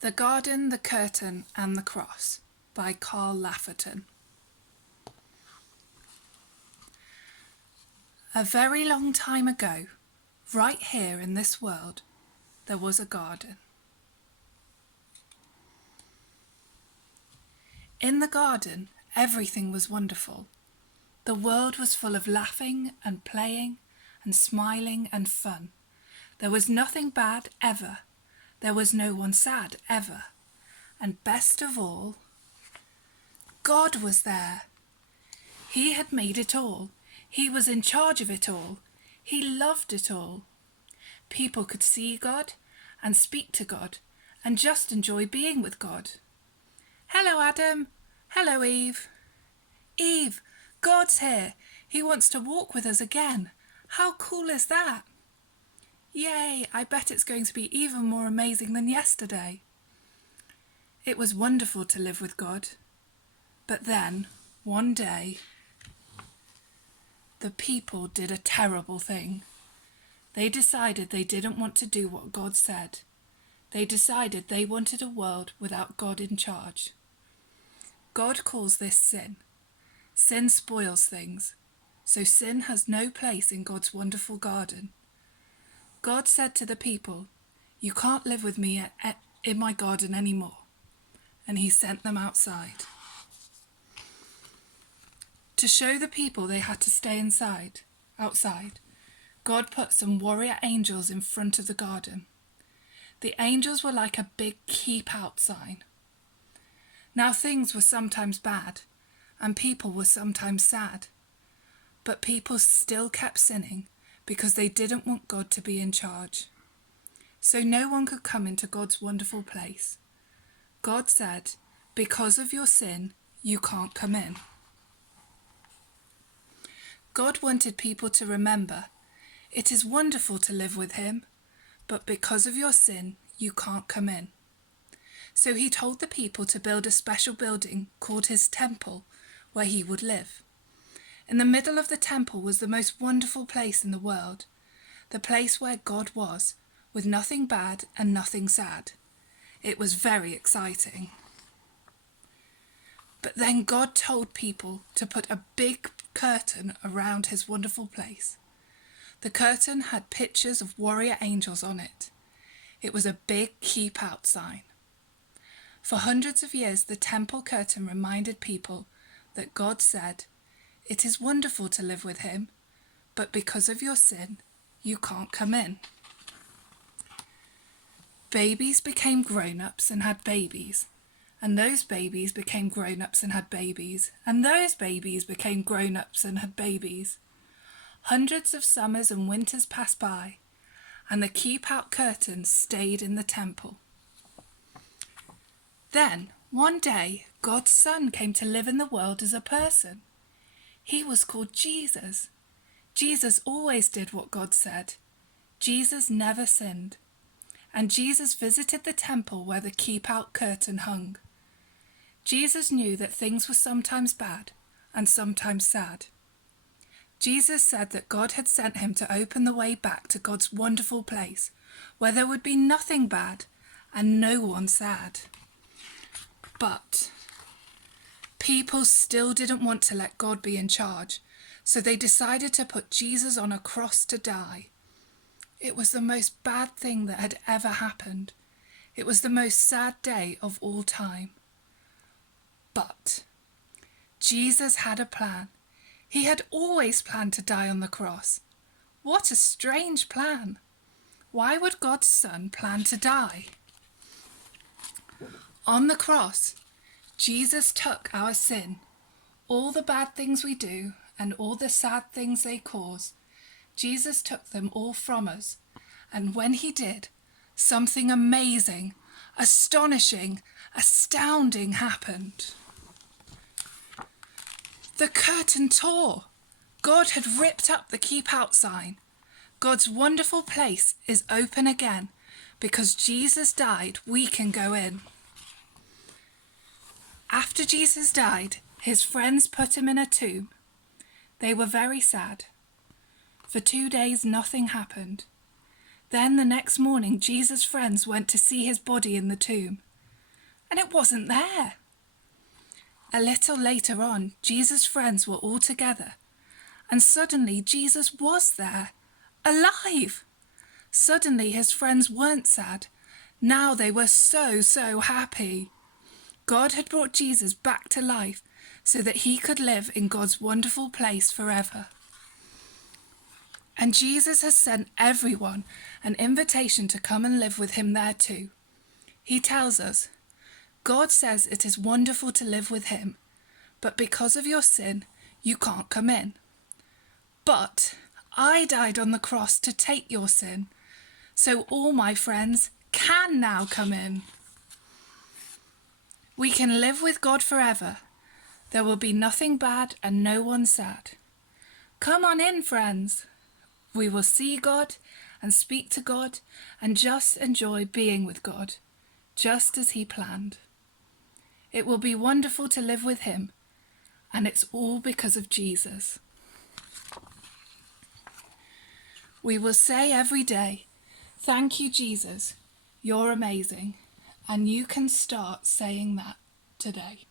The Garden, the Curtain and the Cross by Carl Lafferton. A very long time ago, right here in this world, there was a garden. In the garden, everything was wonderful. The world was full of laughing and playing and smiling and fun. There was nothing bad ever. There was no one sad ever. And best of all, God was there. He had made it all. He was in charge of it all. He loved it all. People could see God and speak to God and just enjoy being with God. Hello, Adam. Hello, Eve. Eve, God's here. He wants to walk with us again. How cool is that? Yay, I bet it's going to be even more amazing than yesterday. It was wonderful to live with God. But then, one day, the people did a terrible thing. They decided they didn't want to do what God said. They decided they wanted a world without God in charge. God calls this sin. Sin spoils things, so sin has no place in God's wonderful garden. God said to the people, "You can't live with me in my garden anymore," and he sent them outside. To show the people they had to stay outside, God put some warrior angels in front of the garden. The angels were like a big keep out sign. Now things were sometimes bad, and people were sometimes sad, but people still kept sinning because they didn't want God to be in charge. So no one could come into God's wonderful place. God said, "Because of your sin, you can't come in." God wanted people to remember, it is wonderful to live with him, but because of your sin, you can't come in. So he told the people to build a special building called his temple, where he would live. In the middle of the temple was the most wonderful place in the world, the place where God was, with nothing bad and nothing sad. It was very exciting. But then God told people to put a big curtain around his wonderful place. The curtain had pictures of warrior angels on it. It was a big keep out sign. For hundreds of years, the temple curtain reminded people that God said, "It is wonderful to live with him, but because of your sin, you can't come in." Babies became grown-ups and had babies, and those babies became grown-ups and had babies, and those babies became grown-ups and had babies. Hundreds of summers and winters passed by, and the keep-out curtain stayed in the temple. Then, one day, God's Son came to live in the world as a person. He was called Jesus. Jesus always did what God said. Jesus never sinned. And Jesus visited the temple where the keep-out curtain hung. Jesus knew that things were sometimes bad and sometimes sad. Jesus said that God had sent him to open the way back to God's wonderful place, where there would be nothing bad and no one sad. But people still didn't want to let God be in charge, so they decided to put Jesus on a cross to die. It was the most bad thing that had ever happened. It was the most sad day of all time. But Jesus had a plan. He had always planned to die on the cross. What a strange plan. Why would God's Son plan to die? On the cross, Jesus took our sin, all the bad things we do and all the sad things they cause. Jesus took them all from us, and when he did, something amazing, astonishing, astounding happened. The curtain tore. God had ripped up the keep out sign. God's wonderful place is open again. Because Jesus died, we can go in. After Jesus died, his friends put him in a tomb. They were very sad. For 2 days, nothing happened. Then the next morning, Jesus' friends went to see his body in the tomb. and it wasn't there. A little later on, Jesus' friends were all together, and suddenly Jesus was there, alive. Suddenly his friends weren't sad. Now they were so happy. God had brought Jesus back to life so that he could live in God's wonderful place forever. And Jesus has sent everyone an invitation to come and live with him there too. He tells us, God says it is wonderful to live with him, but because of your sin, you can't come in. But I died on the cross to take your sin, so all my friends can now come in. We can live with God forever. There will be nothing bad and no one sad. Come on in, friends. We will see God and speak to God and just enjoy being with God, just as he planned. It will be wonderful to live with him, and it's all because of Jesus. We will say every day, "Thank you, Jesus, you're amazing," and you can start saying that today.